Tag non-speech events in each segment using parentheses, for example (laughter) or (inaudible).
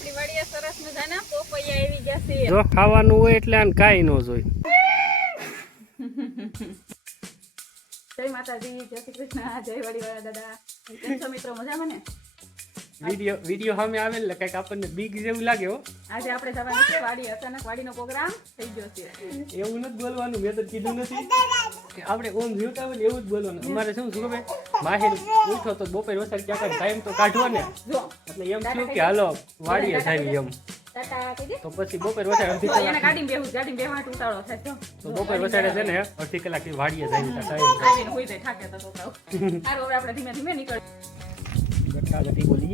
આપણી વાડીએ સરસ મજાના પોપૈયા આવી ગયા છે. જો ખાવાનું હોય એટલે આને કાઈ ન જોઈ. જય માતાજી જય શ્રી કૃષ્ણ જય વાડીવાળા દાદા. કેમ છો મિત્રો? મજામાં ને? વીડિયો વીડિયો સામે આવે એટલે કંઈક આપણને બીક જેવું લાગે હો. આજે આપણે જવાનું છે વાડી. અચાનક વાડીનો પ્રોગ્રામ થઈ ગયો છે. એવું નથી બોલવાનું મેં તો કીધું નથી. આપણે ઓમ જીવતા હોય એવું જ બોલવાનું. અમારે શું શું માહિર ઉઠો તો બપોર વસાર ક્યાંક ટાઈમ તો કાઢવો ને. એટલે એમ થયું કે હાલો વાડીએ જાવી એમ. તો પછી બપોર વસાડ અડધી કલાક. ગાડીમાં બેહું ઉતાળો થાય. તો બપોર વસાડે છે ને અડધી કલાકથી વાડીએ જાવી ટાઈમ આવીને હોઈ જાય ઠાકે તો છોકરાઓ સારું (laughs) હવે આપણે ધીમે ધીમે નીકળ ગટ્ટા ગટી.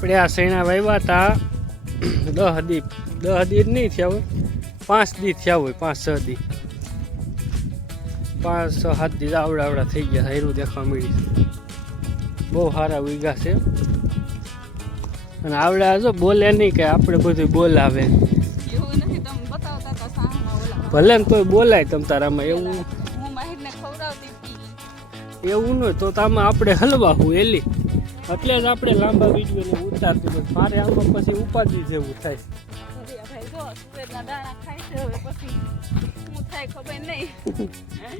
આપણે આ સૈણા વાવ્યા હતા દહ દી દહ દી નહીં થયા હોય. પાંચ દી થયા હોય પાંચ છ દી. પાંચ છ સાત દી આવડા આવડા થઈ ગયા હેરું દેખવા મળી બહુ સારા ઉગ્યા છે. અને આવડા જો બોલે નહીં કે આપણે બધું બોલાવે. ભલે ને કોઈ બોલાય તમ તારામાં એવું હતી. એવું ન તો તામાં આપણે હલવા હું એલી. એટલે જ આપણે લાંબા વીડિયો ઉતારતું હોય. મારે આમાં પછી ઉપાધિ જેવું થાય.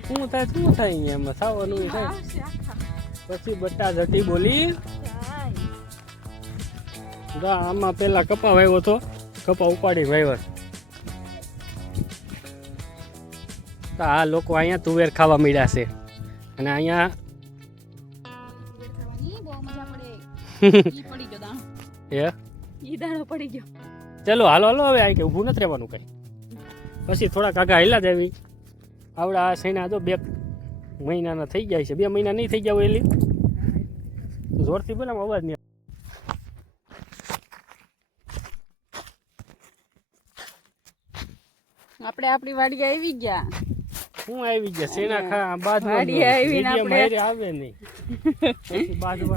શું થાય શું થાય અહીંયા ય થાય. પછી બટ્ટા જટી બોલી. આમાં પેલા કપા વાવ્યો તો કપા ઉપાડી વાવ્યો. આ લોકો અહીંયા તુવેર ખાવા મળ્યા છે. અને અહીંયા પડે ગયો દાણો. (laughs) એ ઈ દાણો પડી ગયો. ચલો હાલો હાલો હવે આ કે ઊભું નથી રહેવાનું કઈ. પછી થોડાક આગા હેલા દેવી આવડા આ સૈના જો બે મહિનાના થઈ ગયા છે. બે મહિના નહીં થઈ ગયા હોય એલી. જોરથી બોલે અવાજ નહીં આપણે આપણી વાડી આવી ગયા. શું આવી ગયા સેના ખા બાદ આવી ને આપણે- આવે નહીં.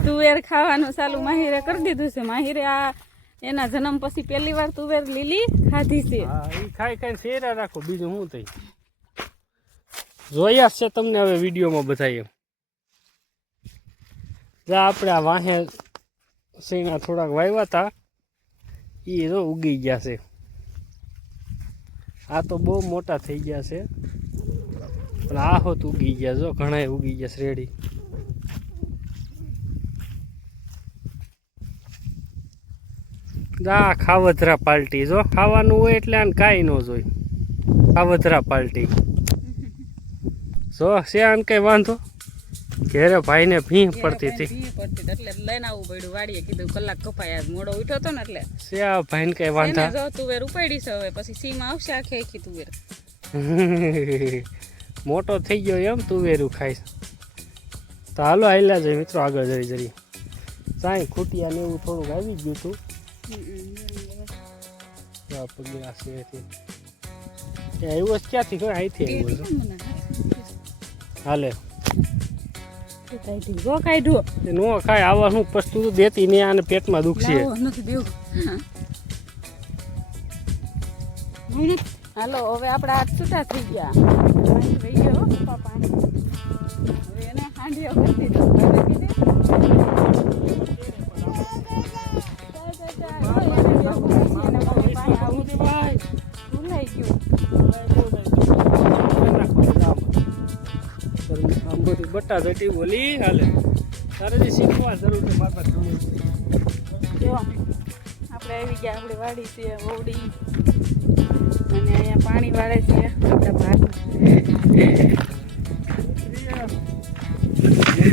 તુવેર ખાવાનું ચાલુ માહિરે કરી દીધું છે. માહિરે આ એના જન્મ પછી પહેલી વાર તુવેર લીલી ખાધી છે. એ ખાઈ ખાઈને શેરા રાખો. બીજું શું થઈ જોયા છે તમને હવે વિડીયોમાં બતાવીએ જા આપણે આ વાહે શેના થોડાક વાવ્યા હતા એ તો ઉગી ગયા છે. આ તો બહુ મોટા થઈ ગયા છે. પણ આ હોત ઉગી ગયા જો ઘણા ઉગી ગયા છે રેડી ખાવધરા પાલટી જો ખાવાનું હોય એટલે આને કાંઈ ન જોઈ. ખાવધરા પાલટી. જો છે આને કઈ વાંધો? ઘેરે ભાઈને ભીં પડતી હતી. ભી પડતી હતી, એટલે લઈને આવવું પડ્યું વાડીએ કીધું કલાક કપાય મોડો ઉઠ્યો હતો ને એટલે. છે આ ભાઈને કઈ વાંધા? જો તુવેર ઉપાડી છે હવે પછી સીમાં આવશે આખી આખી તુવેર. (laughs) મોટો થઈ ગયો એમ તુવેરું ખાઈશ. તો હાલો આયલા જાય મિત્રો આગળ જરી જરી. સાંઈ ખૂટિયા ને એવું થોડુંક આવી ગયું હતું. પગલા છે આવ્યો ક્યાંથી? ખબર અહીંથી આવ્યો હાલે. નો ખાય આવા શું પસ્તુ દેતી ને આને પેટમાં લાવો, હાલો હવે આપણે હાથ છૂટા થઈ ગયા. પાણી હવે એને હાંડીઓ કરી દીધો. ભૂલાઈ ગયું બટ્ટા જટી બોલી હાલે તારે જે શીખવા જરૂર છે માતા જો આપણે આવી ગયા આપણે વાડી છે ઓવડી અને અહીંયા પાણી વાળે છે આપણા ભાગ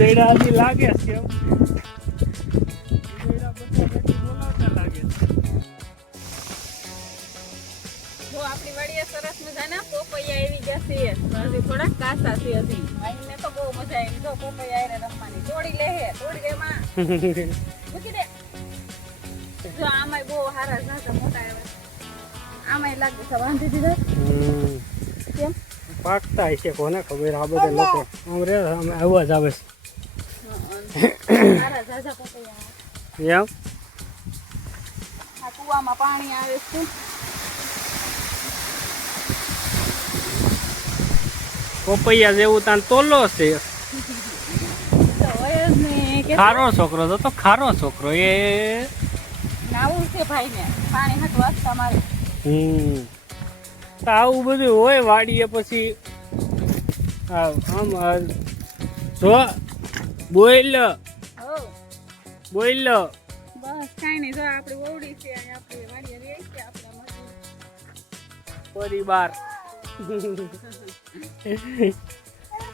ઉંદરડા હજી લાગે છે કેમ ઉંદરડા બોલાવતા લાગે છે. જો આપણી વાડીએ સરસ મજાના પોપૈયા આવી જશે હજી થોડાક કાસા છે હજી. આઈને તો બહુ મજા આવી. જો પોપૈયા આઈને રમવાની. તોડી લે હે તોડી દે માં. મૂકી દે. જો આમાંય બહુ હારા ઝાઝા મોટા આવ્યા આમાંય લાગે છે વાંધી દીધા. કેમ? પાકતા હશે કોને ખબર? આ બધા લોકો. આમ રે અવાજ આવે છે. એમ? આ કુવામાં પાણી આવે છે. પપૈયા જેવું તાન તોલો છે. ખારો છોકરો તો તો ખારો છોકરો એ. નાવું છે ભાઈને. પાણી હાટું વાસતા મારે. હમ. તો આવું બધું હોય વાડીએ પછી. આમ જો બોઈલ હો બોઈલ બસ કાઈ નહીં જો આપણી ઓવડી છે અને આપણી વાડીએ રહી છે આપણા પરિવાર.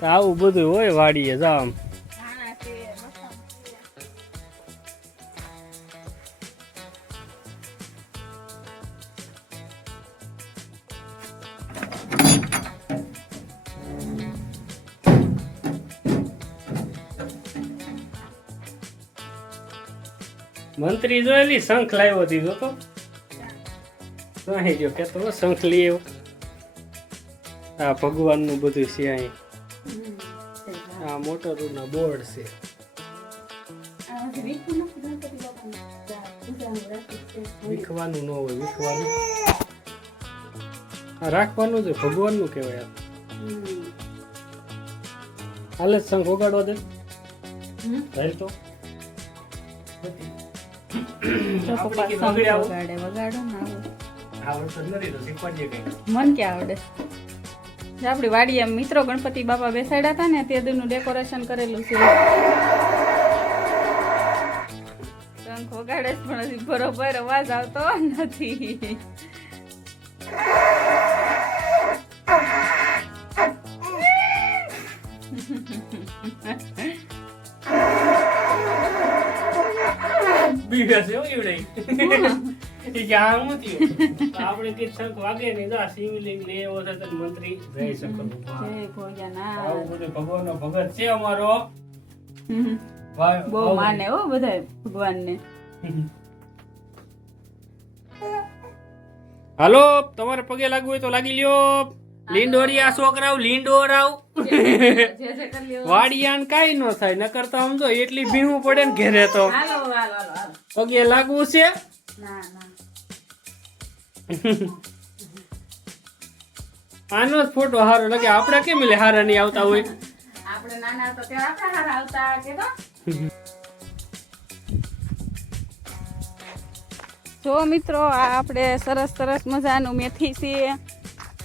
આવું બધું હોય વાડીએ જામ મંત્રી જોયેલી શંખ લાવ્યો દીધો તો અહીં જો કેતો શંખ લઈ આવ્યો આ ભગવાનનું બધું છે અહીં આ મોટરોના બોર્ડ છે. જા. વીખવાનું ન હોય વીખવાનું રાખવાનું છે ભગવાનનું કહેવાય. હાલે શંખ વગાડવા દે. તો તો પપ્પા સંગ વગાડે વગાડો ને મન કે આવડે? જે વાડી વાડીએ મિત્રો ગણપતિ બાપા બેસાડ્યા હતા ને તે દીનું ડેકોરેશન કરેલું છે. શંખ વગાડે પણ હજી બરોબર અવાજ આવતો નથી. બીજા છે કે આ હું થયું? આપણે કે શંખ વાગે નહીં તો આ શિવલિંગ લે એવો થતો મંત્રી જઈ શકો જય ભોળિયાનાથ. આવું બધું ભગવાનનો ભગત છે અમારો. બહુ માને હો બધા ભગવાનને. હાલો તમારે પગે લાગવું હોય તો લાગી લ્યો. લીંડોરિયા છોકરાઓ લીંડોરાવ. વાડિયાન કાઈ ન થાય નકર તો સમજો એટલી ભીવું પડે ને ઘેરે તો. પગે લાગવું છે? આનો જ ફોટો હારો લાગે. આપણે કેમ એટલે હારા નહીં આવતા હોય? આપણે નાના હતા ત્યારે આપણે હારા આવતા કે તો? જો મિત્રો આ આપણે સરસ સરસ મજાનું મેથી છે.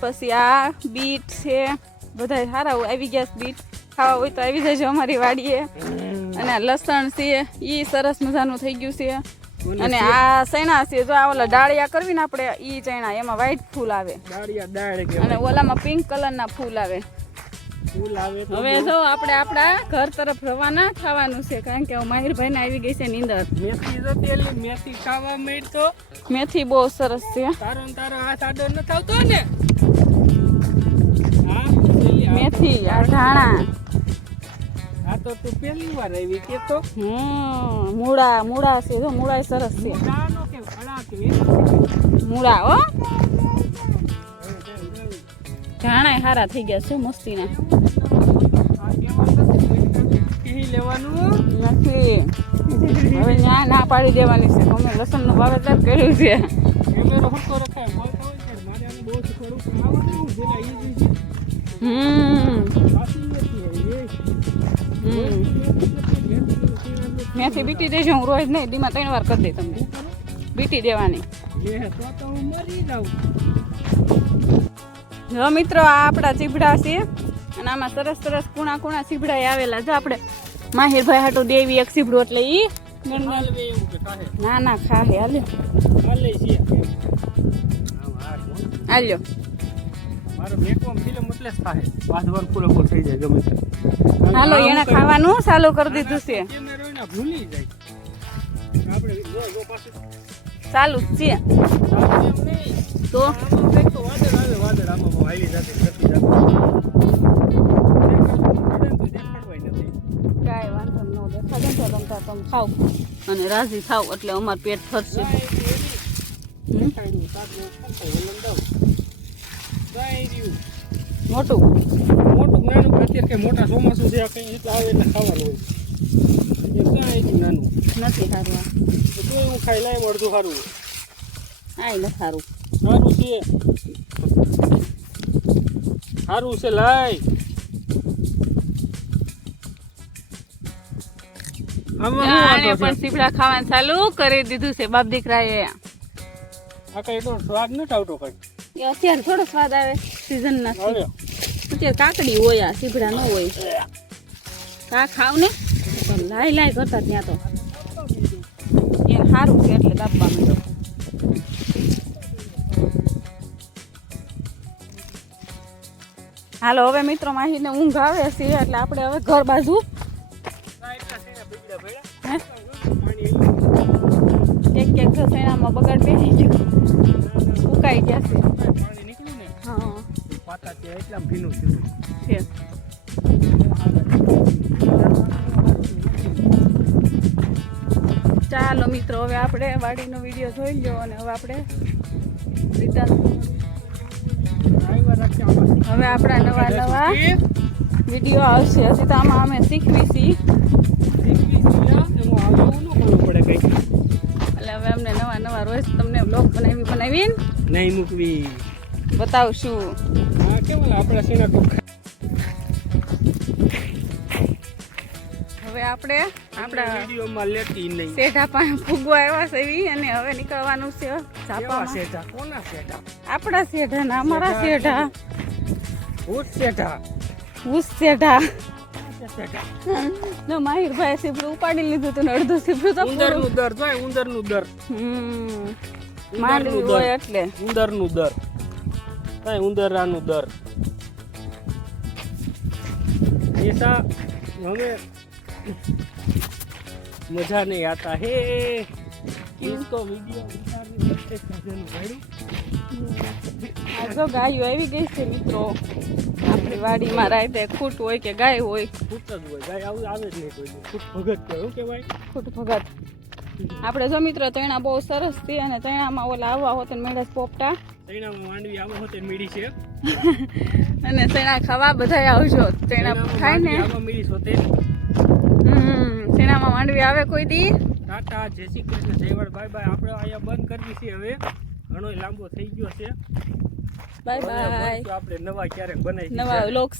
પછી આ બીટ છે. બધા સારા આવી ગયા બીટ ખાવા હોય તો આવી જજો અમારી વાડીએ. અને લસણ છે ઈ સરસ મજાનું થઈ ગયું છે. અને આ ચણા છે જો આ ઓલા ડાળિયા કરવી ને આપણે ઈ ચણા એમાં વ્હાઈટ ફૂલ આવે. અને ઓલામાં પિંક કલરના ફૂલ આવે. ફૂલ આવે હવે જો આપણે આપણા ઘર તરફ રવાના થવાનું છે કારણ કે માહિરભાઈ ને આવી ગઈ છે નીંદર. મેથી મેથી ખાવા મળતો. તો મેથી બહુ સરસ છે. તારો ને તારો હાથ આડો ન થતો ને? પેલી આ- આ તો તું પહેલી વાર આવી કે તો? હમ મૂળા મૂળા છે જો મૂળા સરસ છે. મૂળા હો. ધાણા સારા થઈ ગયા છે મસ્તીના. નથી લેવાનું? નથી. હવે ન્યા ના પાડી દેવાની છે અમે લસણનું વાવેતર કર્યું છે. કેમેરો મેથી બીટી દેજો હું રોજ નહીં દીમાં ત્રણ વાર કરી દે તમને. બીટી દેવાની. જો મિત્રો આ આપણા ચીભડા છે. અને આમાં સરસ સરસ કુણા કુણા ચીભડા આવેલા છે આપણે. માહિરભાઈ હાટું દેવી એક ચીભડું એટલે ઈ ના ના ખાહે હાલ્યો? હાલ્યો. મારો મેકવામ ફિલ્મ એટલે જ થાય. પાંચ વાર પૂરો પૂરો થઈ જાય ગમે તે. હાલો એને ખાવાનું ચાલુ કરી દીધું છે. કેમેરો ભૂલી જાય. આપણે જો જો પાછું. ચાલુ જ છે. તો? વાદળ આવે વાદળ આમાં હાલી જાતે જતી જાતે ખાવ. અને રાજી થાવ એટલે અમારું પેટ ફરશે. મોટું. મોટું નાનું અત્યારે કઈ મોટા ચોમાસું છે કંઈ એટલે આવે એટલે ખાવાનું હોય. એ કાંઈ નાનું. નથી સારું આ. તો એવું હું ખાઈ લાય અડધું સારું આય ન સારું. સારું છે. સારું છે લાય. પણ સીપડા ખાવાનું ચાલુ કરી દીધું છે બાપ દીકરાએ. આ કઈ એટલો સ્વાદ નથી આવતો કઈ. એ અત્યારે થોડો સ્વાદ આવે સિઝનના અત્યારે કાકડી હોય આ સીભડા ન હોય. કા ખાવ ને. પણ લાય લાઈ કરતા ત્યાં તો. એને સારું છે એટલે દાબવા માંડો હાલો હવે મિત્રો માહીને ઊંઘ આવે છે એટલે આપણે હવે ઘર બાજુ. એક એક સેનામાં બગાડ બેસી ગયો. સુકાઈ ગયા છે. હા. પાતા ત્યાં એટલા ભીનું છે ચાલો મિત્રો, હવે આપણે વાડીનો વીડિયો જોઈ લો અને હવે આપણે. હવે આપણા નવા નવા વીડિયો આવશે. હજી તો આમાં અમે શીખવી છીએ. એટલે હવે અમને નવા નવા રોજ તમને બ્લોગ બનાવી બનાવીને નહીં મૂકવી. બતાવશું. હા કેવું આપણા સેના હવે આપણે આપણા વિડીયોમાં લેતી નહીં. શેઠા પાસે ફૂગવા આવ્યા છે એવી અને હવે નીકળવાનું છે ઝાપામાં. શેઠા કોના શેઠા આપણા શેઠા ના અમારા શેઠા ભૂત શેઠા ઉસ શેઠા ન માહિરભાઈ સીપડું ઉપાડી લીધું હતું ને અડધું સીપડું તો ઉંદરનું દર જોય ઉંદરનું દર હમ. એટલે. ઉંદરનું દર. કાંઈ ઉંદરાનું દર. નિશા હવે મજા નહીં આતા હે ઇસકો વિડિયો ગાયો આવી ગઈ છે મિત્રો. આપણી વાડીમાં રાતે ખૂટ હોય કે ગાય હોય. ખૂટ જ હોય. ગાય આવું આવે જ નહીં કોઈ ખૂટ ભગત કહેવાય કહેવાય? ખૂટ ભગત. આપણે જો મિત્રો તૈણા બહુ સરસથી અને તૈણામાં ઓલા આવવા હોત ને મેળસ પોપટા. તૈણામાં માંડવી આવો હોતે મીડી છે. (laughs) અને તૈણા ખાવા બધાય આવજો. તૈણા ખાય ને. તૈણામાં માંડવી આવે કોઈ દી? ટાટા જય શ્રી કૃષ્ણ જયવડ બાય બાય. આપણે અહીંયા બંધ કરવી છે હવે. ઘણો લાંબો થઈ ગયો છે. Bye bye. આપણે નવા ક્યારેક બનાવી નવા લોક